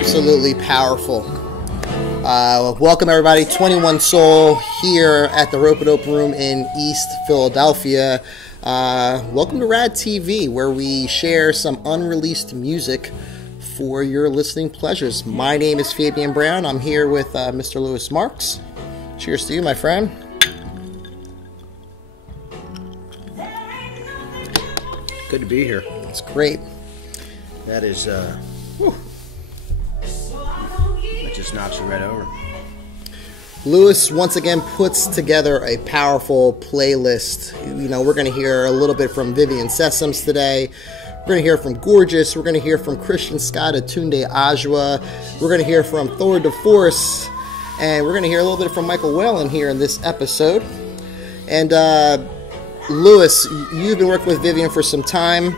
absolutely powerful. Welcome everybody, 21 Soul here at the Ropeadope Room in East Philadelphia. Welcome to Rad TV, where we share some unreleased music for your listening pleasures. My name is Fabian Brown. I'm here with Mr. Lewis Marks. Cheers to you, my friend. Good to be here. That's great. That is, that just knocks you right over. Lewis once again puts together a powerful playlist. You know, we're going to hear a little bit from Vivian Sessoms today. We're going to hear from Georgeous. We're going to hear from Christian Scott of Tunde Ajwa. We're going to hear from Thor de Force. And we're going to hear a little bit from Michael Whalen here in this episode. And Lewis, you've been working with Vivian for some time.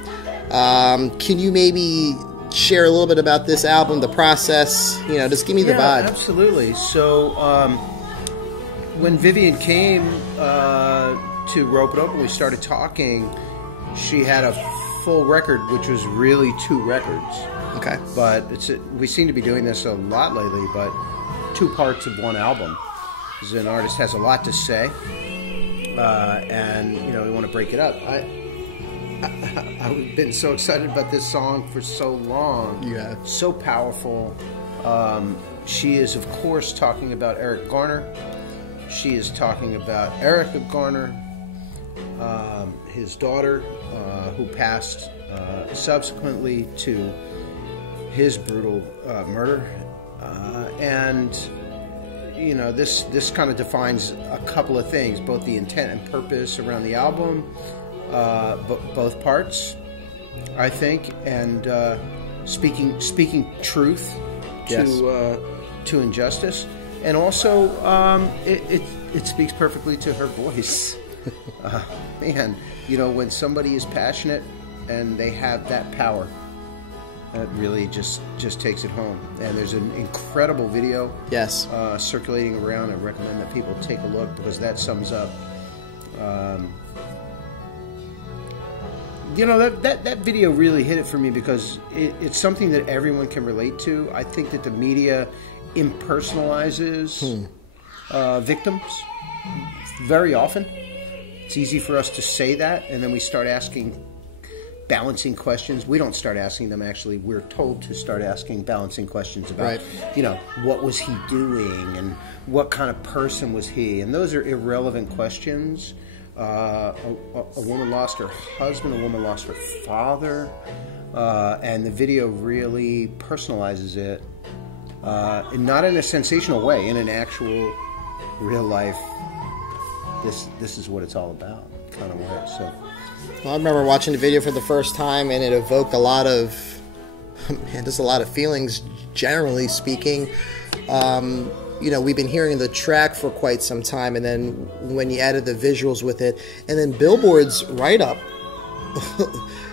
Can you maybe share a little bit about this album, the process? You know, just give me the vibe. Absolutely. So when Vivian came to Ropeadope, we started talking. She had a full record, which was really 2 records. Okay. But we seem to be doing this a lot lately, but 2 parts of 1 album. Because an artist has a lot to say. And, you know, we want to break it up. I've been so excited about this song for so long. Yeah. So powerful. She is, of course, talking about Eric Garner. She is talking about Erica Garner, his daughter, who passed subsequently to his brutal murder. And you know, this kind of defines a couple of things, both the intent and purpose around the album, both parts, I think, and speaking truth to injustice, and also it speaks perfectly to her voice. Man, you know, when somebody is passionate and they have that power, it really just takes it home. And there's an incredible video circulating around. I recommend that people take a look, because that sums up you know, that video really hit it for me, because it's something that everyone can relate to. I think that the media impersonalizes victims very often. It's easy for us to say that, and then we start asking balancing questions. We don't start asking them, actually. We're told to start asking balancing questions about, you know, what was he doing and what kind of person was he? And those are irrelevant questions. A woman lost her husband, a woman lost her father, and the video really personalizes it, not in a sensational way, in an actual, real life, this is what it's all about kind of way. So. Well, I remember watching the video for the first time, and it evoked a lot of, just a lot of feelings, generally speaking. You know, we've been hearing the track for quite some time, and then when you added the visuals with it, and then Billboard's write-up,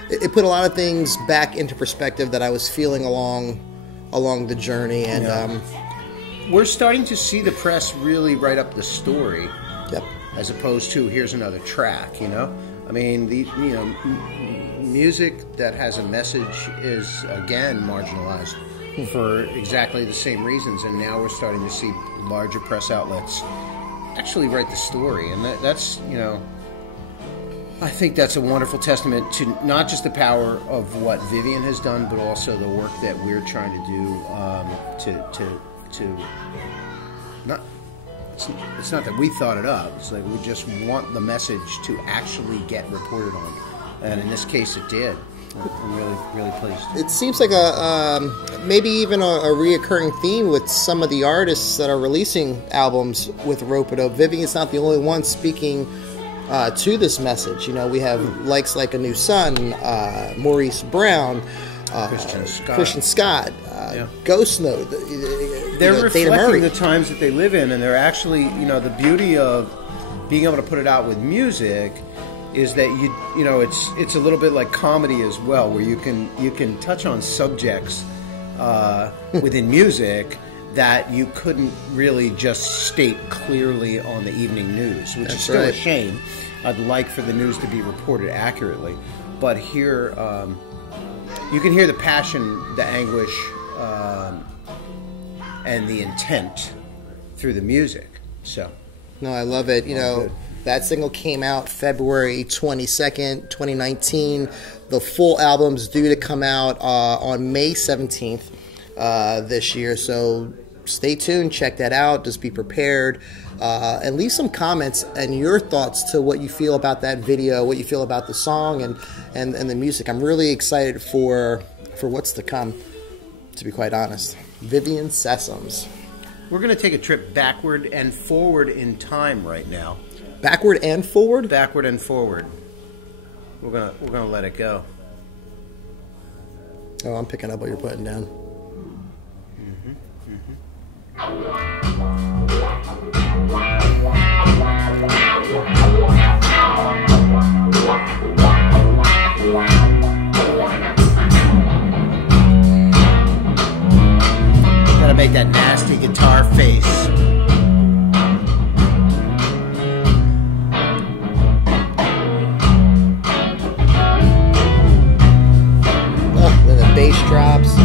it put a lot of things back into perspective that I was feeling along the journey. And we're starting to see the press really write up the story, as opposed to here's another track, you know? I mean, music that has a message is, again, marginalized for exactly the same reasons, and now we're starting to see larger press outlets actually write the story, and that's, you know, I think that's a wonderful testament to not just the power of what Vivian has done, but also the work that we're trying to do to not. It's not that we thought it up. It's like we just want the message to actually get reported on, and in this case, it did. I'm really pleased. It seems like maybe even a reoccurring theme with some of the artists that are releasing albums with Ropeadope. Vivian's not the only one speaking to this message. You know, we have likes like A New Sun, Maurice Brown, Christian Scott, Ghost Note. They're reflecting the times that they live in, and they're actually, you know, the beauty of being able to put it out with music is that you know it's a little bit like comedy as well, where you can touch on subjects within music that you couldn't really just state clearly on the evening news, which is still a shame. I'd like for the news to be reported accurately, but here you can hear the passion, the anguish, and the intent through the music. So, no, I love it. You know, good. That single came out February 22nd, 2019. The full album's due to come out on May 17th this year. So stay tuned, check that out. Just be prepared, and leave some comments and your thoughts to what you feel about that video, what you feel about the song and the music. I'm really excited for what's to come, to be quite honest. Vivian Sessoms. We're going to take a trip backward and forward in time right now. Backward and forward? Backward and forward. We're gonna let it go. Oh, I'm picking up what you're putting down. Gotta make that nasty guitar face. Then the bass drops.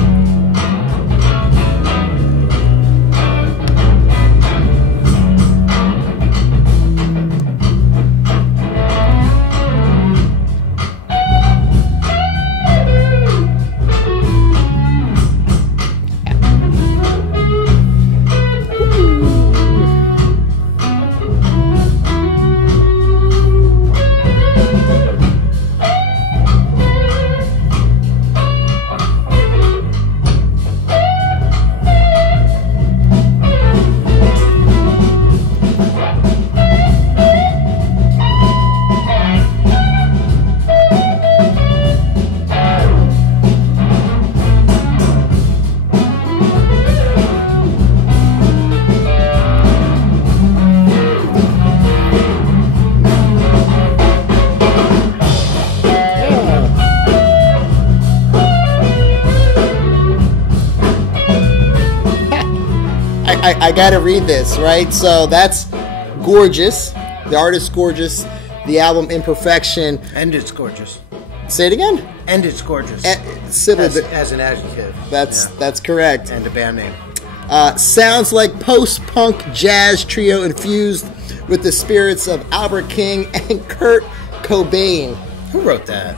I gotta read this, right? So that's Georgeous, the artist Georgeous, the album Imperfection. And it's gorgeous. Say it again? And it's gorgeous. As an adjective. That's correct. And a band name. Sounds like post-punk jazz trio infused with the spirits of Albert King and Kurt Cobain. Who wrote that?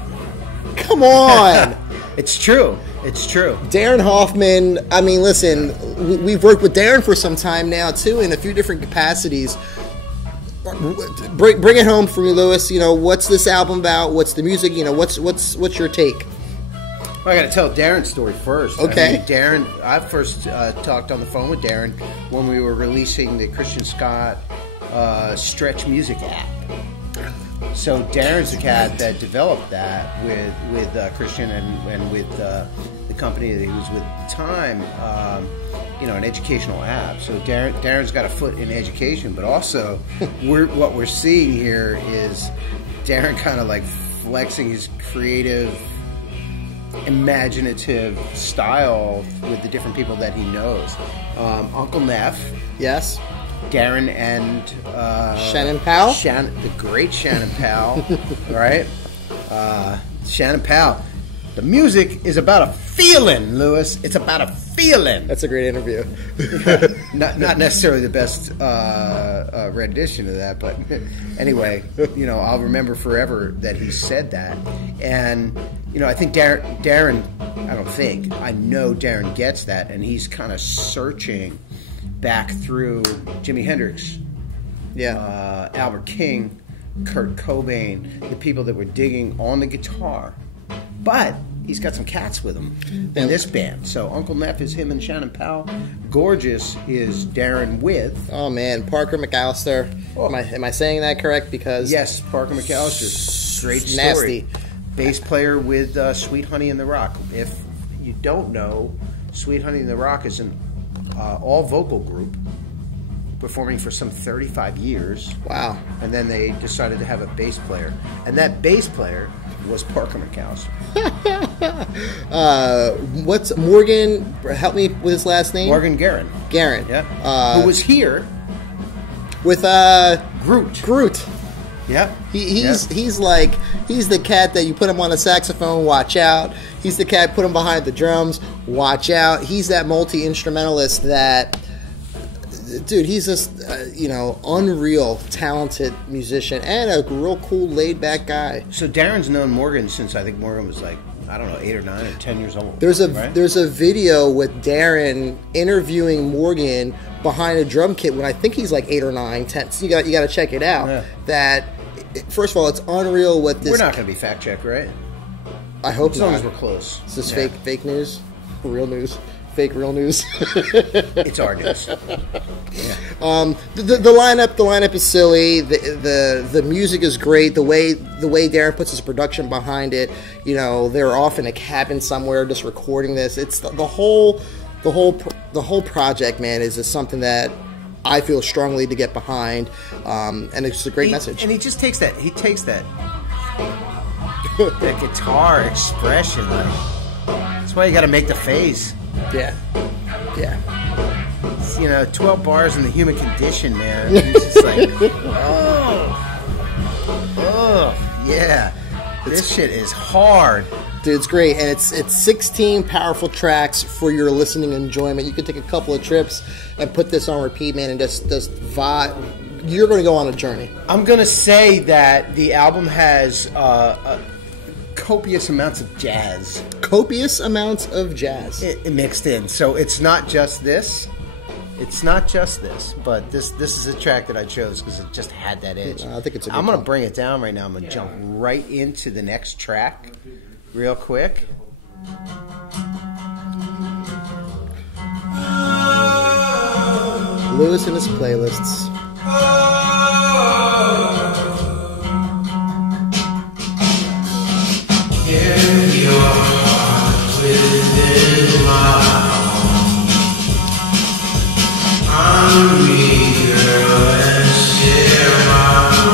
Come on! It's true. It's true. Darren Hoffman, I mean, listen, we've worked with Darren for some time now, too, in a few different capacities. Bring it home for me, Lewis. You know, what's this album about? What's the music? You know, what's your take? Well, I got to tell Darren's story first. Okay. I mean, I first talked on the phone with Darren when we were releasing the Christian Scott Stretch Music app. So Darren's the cat that developed that with Christian and with the company that he was with at the time, an educational app. So Darren's got a foot in education, but also what we're seeing here is Darren kind of like flexing his creative, imaginative style with the different people that he knows. Uncle Neff. Yes. Darren and Shannon Powell, the great Shannon Powell, right? Shannon Powell. The music is about a feeling, Lewis. It's about a feeling. That's a great interview. not necessarily the best rendition of that, but anyway, I'll remember forever that he said that. And I think Darren. I know Darren gets that, and he's kind of searching back through Jimi Hendrix, Albert King, Kurt Cobain, the people that were digging on the guitar. But he's got some cats with him in this band. So Uncle Neff is him and Shannon Powell. Georgeous is Darren with... Oh, man. Parker McAllister. Oh. Am I saying that correct? Because... Yes, Parker McAllister. Great story. Nasty. Bass player with Sweet Honey in the Rock. If you don't know, Sweet Honey in the Rock is an all-vocal group performing for some 35 years. Wow. And then they decided to have a bass player. And that bass player was Parker McAllister. What's Morgan? Help me with his last name. Morgan Guerin. Guerin. Yeah. Who was here with Groot. Groot. Yep. He's the cat that you put him on a saxophone. Watch out. He's the cat. Put him behind the drums. Watch out. He's that multi-instrumentalist that, dude, he's just, you know, unreal talented musician and a real cool laid-back guy. So Darren's known Morgan since I think Morgan was like, I don't know, 8 or 9 or 10 years old. There's a video with Darren interviewing Morgan behind a drum kit when I think he's like 8 or 9, 10. So you got to check it out. Yeah. That, first of all, it's unreal what this. We're not going to be fact checked, right? I hope as not. As long as we're close. Is this fake news? Real news? Fake real news? It's our news. Yeah. The lineup is silly. The music is great. The way Darren puts his production behind it. You know, they're off in a cabin somewhere just recording this. It's the whole project, man, is just something that I feel strongly to get behind, and it's a great message. And he just takes that. He takes that guitar expression. Like, that's why you got to make the face. Yeah. It's, you know, 12 bars in the human condition, man. It's just like, yeah. This shit is hard. Dude, it's great, and it's 16 powerful tracks for your listening enjoyment. You could take a couple of trips and put this on repeat, man, and just vibe. You're going to go on a journey. I'm going to say that the album has copious amounts of jazz. Copious amounts of jazz. It mixed in. So it's not just this. It's not just this, but this is a track that I chose because it just had that edge. I think it's a good I'm going to bring it down right now. I'm going to jump right into the next track real quick. Lewis and his playlists. In your heart, within my home, I'm me, girl, and share my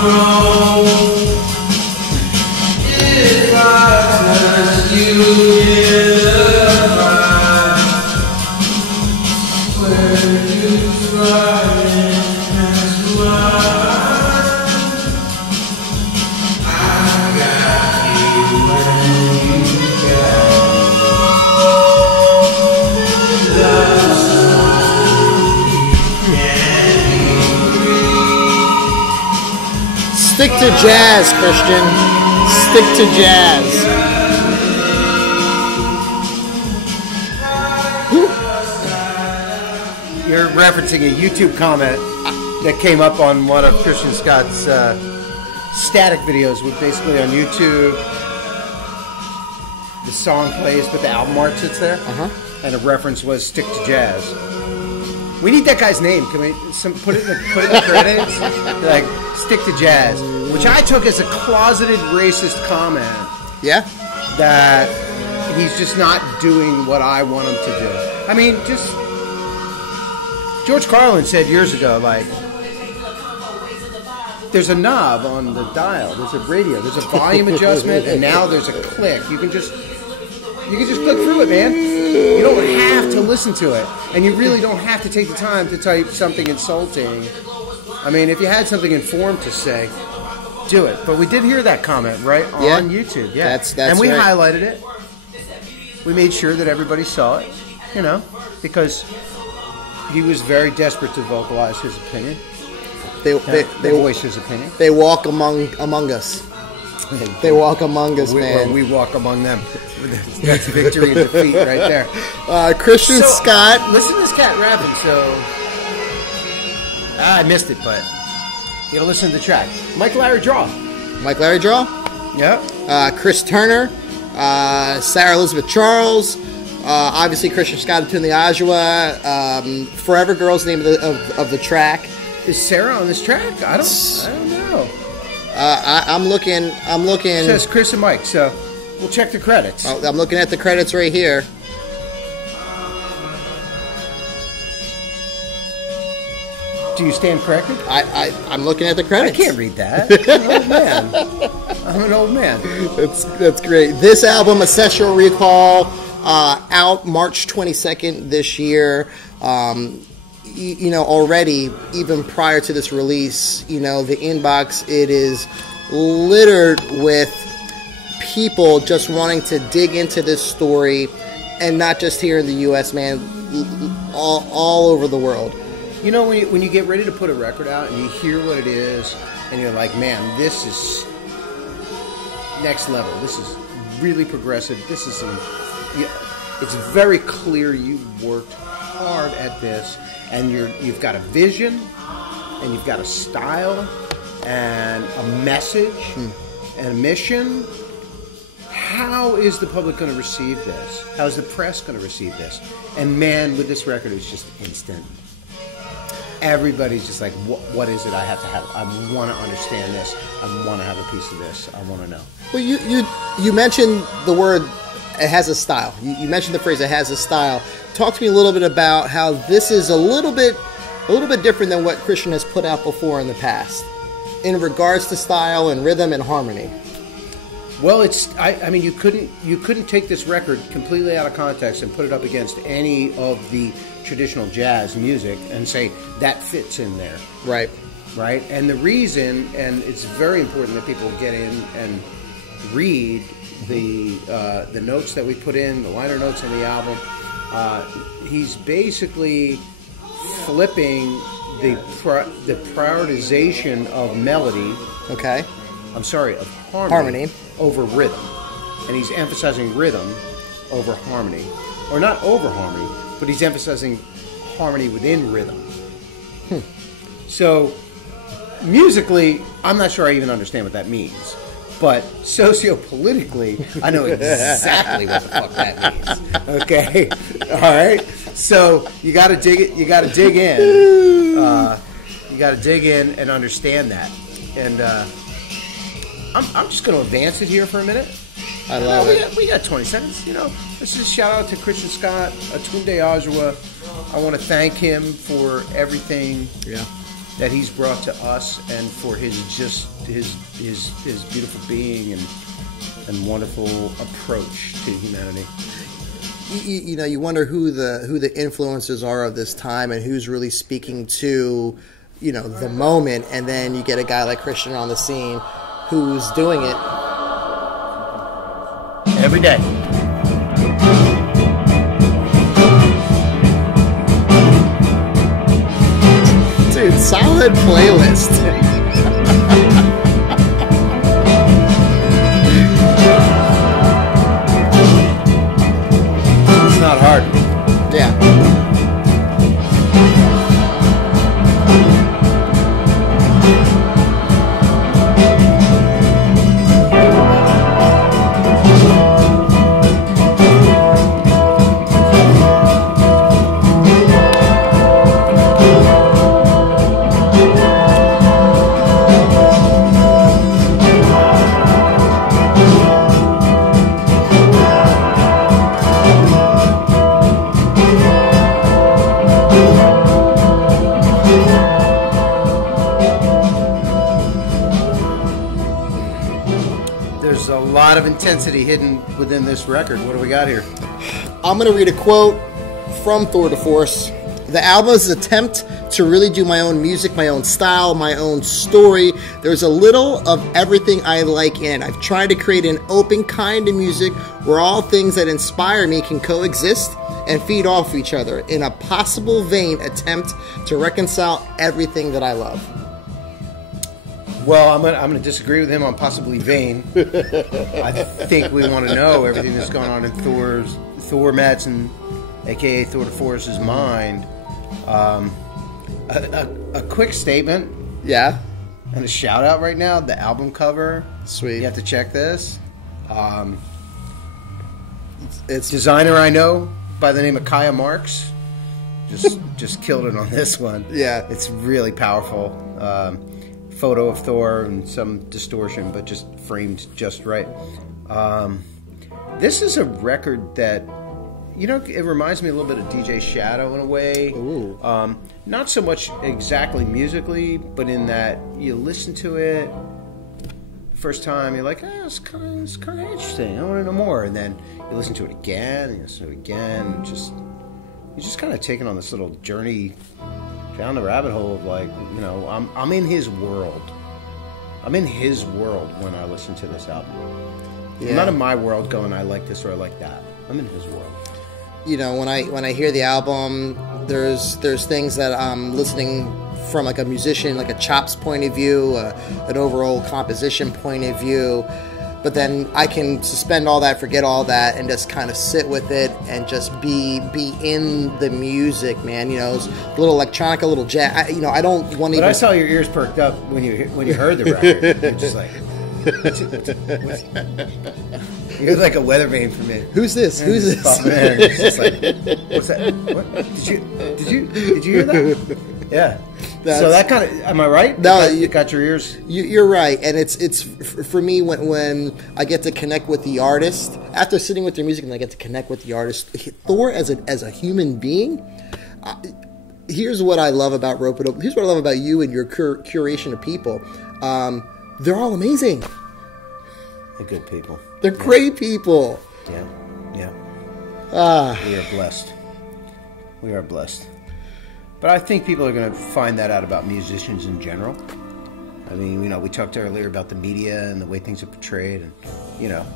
home. If I touch you in the mind, where you try and ask why. Stick to jazz, Christian. Stick to jazz. You're referencing a YouTube comment that came up on one of Christian Scott's static videos, with basically on YouTube, the song plays, but the album art sits there, and a reference was "Stick to Jazz." We need that guy's name. Can we put it in the credits? Like, "Stick to Jazz," which I took as a closeted racist comment. Yeah, that he's just not doing what I want him to do. I mean, just George Carlin said years ago, like, there's a knob on the dial, there's a radio, there's a volume adjustment, and now there's a click. You can just click through it, man. You don't have to listen to it, and you really don't have to take the time to type something insulting. I mean, if you had something informed to say, do it. But we did hear that comment right on YouTube. Yeah, that's and we right. highlighted it. We made sure that everybody saw it, you know, because he was very desperate to vocalize his opinion. They voice his opinion. They walk among us. They walk among us, man. We walk among them. That's victory and defeat right there. Christian Scott. Listen to this cat rapping, so... I missed it, but... You gotta listen to the track. Mike Larry Draw. Yep. Chris Turner. Sarah Elizabeth Charles. Obviously, Christian Scott of Tune the Ajwa. Forever Girl's the name of the track. Is Sarah on this track? I don't know. I'm looking. It says Chris and Mike, so we'll check the credits. I'm looking at the credits right here. Do you stand corrected? I'm looking at the credits. I can't read that. I'm an old man. That's great. This album, A Sessual Recall, out March 22nd this year. You know, already, even prior to this release, you know, the inbox, it is littered with people just wanting to dig into this story, and not just here in the U.S., man, all over the world. You know, when you get ready to put a record out and you hear what it is, and you're like, man, this is next level. This is really progressive. This is it's very clear you worked hard at this, and you've got a vision, and you've got a style, and a message, and a mission. How is the public going to receive this? How is the press going to receive this? And man, with this record, it's just instant. Everybody's just like, what is it I have to have? I want to understand this. I want to have a piece of this. I want to know. Well, you mentioned the word, it has a style. You mentioned the phrase, it has a style. Talk to me a little bit about how this is a little bit different than what Christian has put out before in the past, in regards to style and rhythm and harmony. Well, I mean, you couldn't take this record completely out of context and put it up against any of the traditional jazz music and say that fits in there. Right. Right. And the reason, and it's very important that people get in and read the notes that we put in, the liner notes on the album. He's basically flipping the prioritization of melody. Okay. I'm sorry, of harmony over rhythm. And he's emphasizing rhythm over harmony. Or not over harmony, but he's emphasizing harmony within rhythm. So, musically, I'm not sure I even understand what that means. But socio-politically, I know exactly what the fuck that means. Okay? All right? So, you got to dig it. You got to dig in. You got to dig in and understand that. And I'm just going to advance it here for a minute. I love it. We got 20 seconds. You know, let's just shout out to Christian Scott, Atunde Ajwa. I want to thank him for everything that he's brought to us, and for his beautiful being and wonderful approach to humanity. You know, you wonder who the influencers are of this time and who's really speaking to, you know, the moment, and then you get a guy like Christian on the scene who's doing it every day. Dude, solid playlist. It's not hard. Yeah. Of intensity hidden within this record. What do we got here? I'm going to read a quote from Thor to Force. The album is an attempt to really do my own music, my own style, my own story. There's a little of everything I like in it. I've tried to create an open kind of music where all things that inspire me can coexist and feed off each other in a possible vain attempt to reconcile everything that I love. Well, I'm going to disagree with him on possibly vain. I think we want to know everything that's going on in Thor Madsen, a.k.a. Thor to Force's mind. A quick statement. Yeah. And a shout out right now. The album cover. Sweet. You have to check this. It's designer I know by the name of Kaya Marks. Just killed it on this one. Yeah. It's really powerful. Photo of Thor and some distortion, but just framed just right. This is a record that, you know, it reminds me a little bit of DJ Shadow in a way. Ooh. Not so much exactly musically, but in that you listen to it first time, you're like, it's kind of interesting. I want to know more. And then you listen to it again, and you listen to it again. And you're just kind of taken on this little journey down the rabbit hole of, like, you know, I'm in his world. I'm in his world when I listen to this album. Yeah. I'm not in my world going, I like this or I like that. I'm in his world. You know, when I hear the album, there's things that I'm listening from like a musician, like a chops point of view, an overall composition point of view. But then I can suspend all that, forget all that, and just kind of sit with it and just be in the music, man. You know, it's a little electronic, a little jazz. I don't want to. But I saw your ears perked up when you heard the record. You're just like, you're like a weather vane for me. Who's this? Who's this? It's just like, what's that? What did you hear that? Yeah. So that kind of, am I right? No, you got your ears. You're right, and it's for me when I get to connect with the artist after sitting with their music, and I get to connect with the artist. Thor as a human being. Here's what I love about Ropeadope. Here's what I love about you and your curation of people. They're all amazing. They're good people. They're great people. Yeah. We are blessed. We are blessed. But I think people are going to find that out about musicians in general. I mean, we talked earlier about the media and the way things are portrayed, and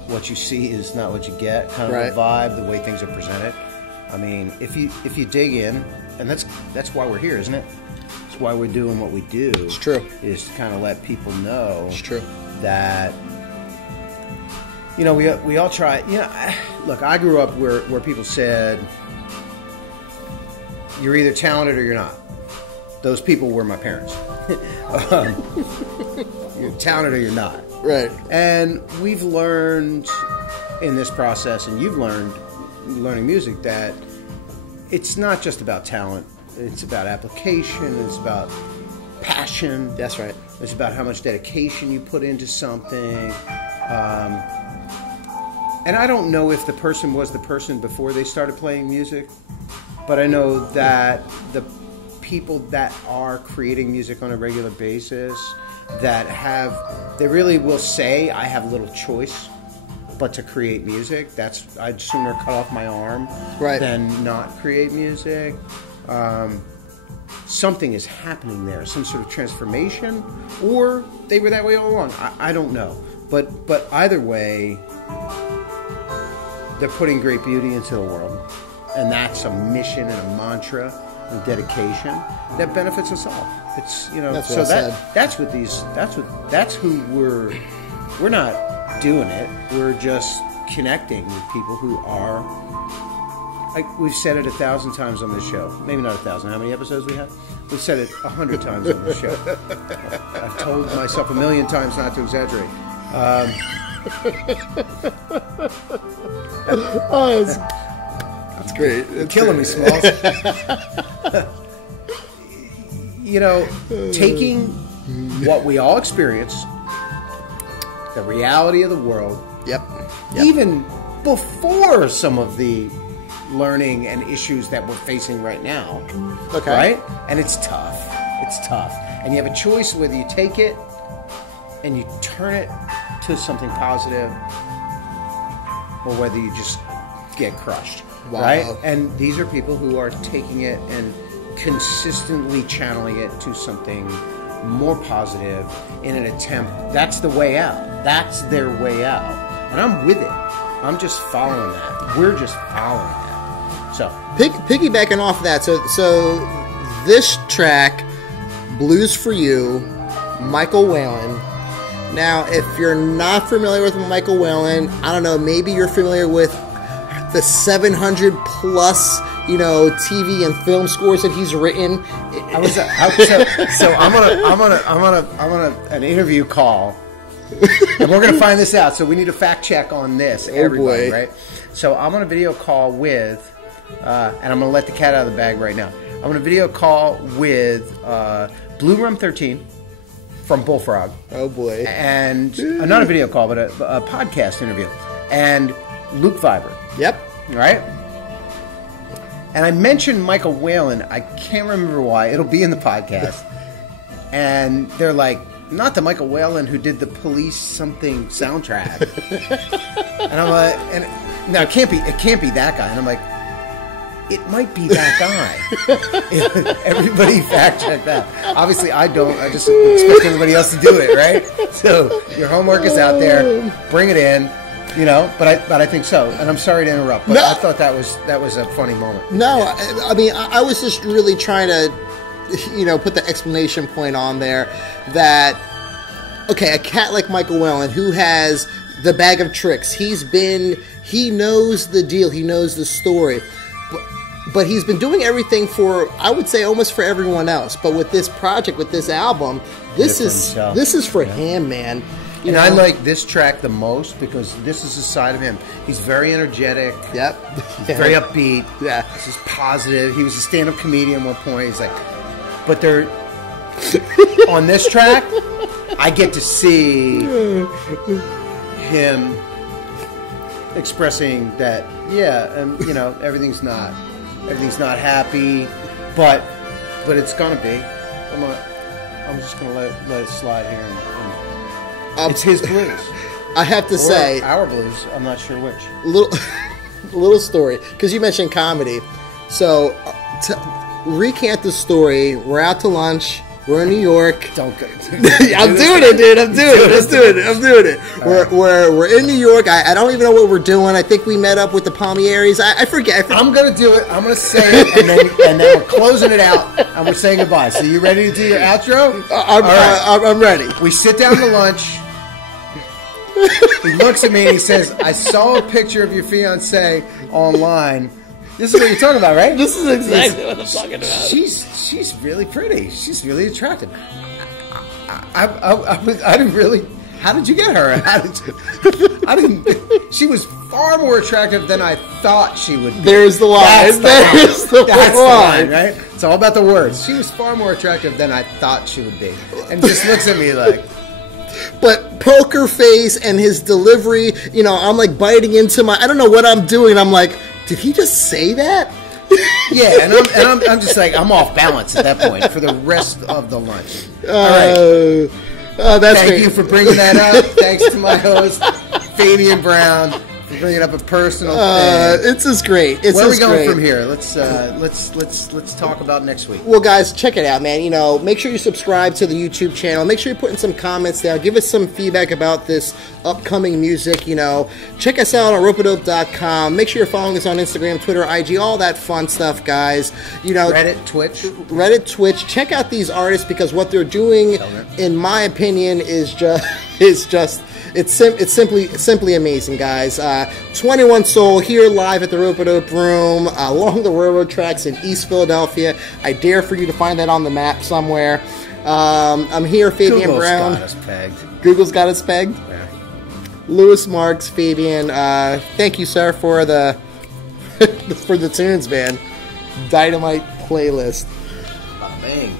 what you see is not what you get. Kind of the vibe, the way things are presented. I mean, if you dig in, and that's why we're here, isn't it? It's why we're doing what we do. It's true. Is to kind of let people know. It's true. That we all try. Look, I grew up where people said, you're either talented or you're not. Those people were my parents. You're talented or you're not. Right. And we've learned in this process, and you've learned learning music, that it's not just about talent. It's about application. It's about passion. That's right. It's about how much dedication you put into something. And I don't know if the person was the person before they started playing music, but I know that the people that are creating music on a regular basis, they really will say, I have little choice but to create music. I'd sooner cut off my arm than not create music. Something is happening there, some sort of transformation, or they were that way all along. I don't know. But either way, they're putting great beauty into the world. And that's a mission and a mantra and dedication that benefits us all. It's that's well said. That's who we're not doing it. We're just connecting with people who are, like we've said it 1,000 times on this show. Maybe not 1,000. How many episodes we have? We've said it 100 times on this show. I've told myself 1,000,000 times not to exaggerate. That's great. It's killing me, Smalls. Taking what we all experience, the reality of the world, even before some of the learning and issues that we're facing right now, right? And it's tough. It's tough. And you have a choice whether you take it and you turn it to something positive, or whether you just get crushed. Wow. Right? And these are people who are taking it and consistently channeling it to something more positive in an attempt. That's the way out. That's their way out. And I'm with it. I'm just following that. We're just following that. So piggybacking off of that, so this track, Blues for You, Michael Whalen. Now, if you're not familiar with Michael Whalen, I don't know, maybe you're familiar with the 700 plus, TV and film scores that he's written. So I'm on an interview call, and we're gonna find this out. So we need a fact check on this, everybody, right? So I'm on a video call with, and I'm gonna let the cat out of the bag right now. I'm on a video call with Blue Room 13 from Bullfrog. Oh boy! And not a video call, but a podcast interview, and Luke Viber. Yep. Right? And I mentioned Michael Whalen. I can't remember why. It'll be in the podcast. And they're like, not the Michael Whalen who did the Police something soundtrack. And I'm like, no, it can't be that guy. And I'm like, it might be that guy. Everybody fact check that. Obviously, I don't. I just expect everybody else to do it, right? So your homework is out there. Bring it in. You know, but I think so, and I'm sorry to interrupt, but No. I thought that was a funny moment. No, I mean, I was just really trying to, put the explanation point on there that, okay, a cat like Michael Whalen, who has the bag of tricks, he knows the deal, he knows the story, but he's been doing everything for, I would say, almost for everyone else. But with this project, with this album, this is for him, man. And I like this track the most because this is a side of him. He's very energetic. Yep. He's very upbeat. Yeah. He's just positive. He was a stand-up comedian at one point. He's like, but they're on this track, I get to see him expressing that, everything's not happy, but it's gonna be. I'm just gonna let it slide here. It's his blues. I have to say, our blues. I'm not sure which. Little story, because you mentioned comedy. So, to recant the story, we're out to lunch. We're in New York. Don't go. I'm doing it, dude. I'm doing it. We're in New York. I don't even know what we're doing. I think we met up with the Palmieri's. I forget. I'm gonna do it. I'm gonna say it, and then we're closing it out, and we're saying goodbye. So you ready to do your outro? I'm ready. We sit down to lunch. He looks at me and he says, "I saw a picture of your fiancée online." This is what you're talking about, right? This is exactly what I'm talking about. She's really pretty. She's really attractive. I didn't really. How did you get her? I didn't. She was far more attractive than I thought she would be. There's the line. That's the line, right? It's all about the words. She was far more attractive than I thought she would be, and just looks at me like. But poker face and his delivery, I'm like biting into I don't know what I'm doing. I'm like, did he just say that? Yeah, and I'm just like, I'm off balance at that point for the rest of the lunch. All right. That's Thank great. you for bringing that up. Thanks to my host, Fabian Brown, for bringing up a personal thing. It's just great. Where are we going from here? Let's talk about next week. Well, guys, check it out, man. Make sure you subscribe to the YouTube channel. Make sure you're putting some comments down. Give us some feedback about this upcoming music. Check us out on Ropeadope.com. Make sure you're following us on Instagram, Twitter, IG, all that fun stuff, guys. Reddit, Twitch. Check out these artists because what they're doing, in my opinion, is just. It's simply amazing, guys. 21 Soul here live at the Ropeadope Room along the railroad tracks in East Philadelphia. I dare for you to find that on the map somewhere. I'm here, Fabian Brown. Google's got us pegged. Google's got us pegged. Yeah. Lewis Marks, Fabian. Thank you, sir, for the for the tunes, man. Dynamite playlist. Bang.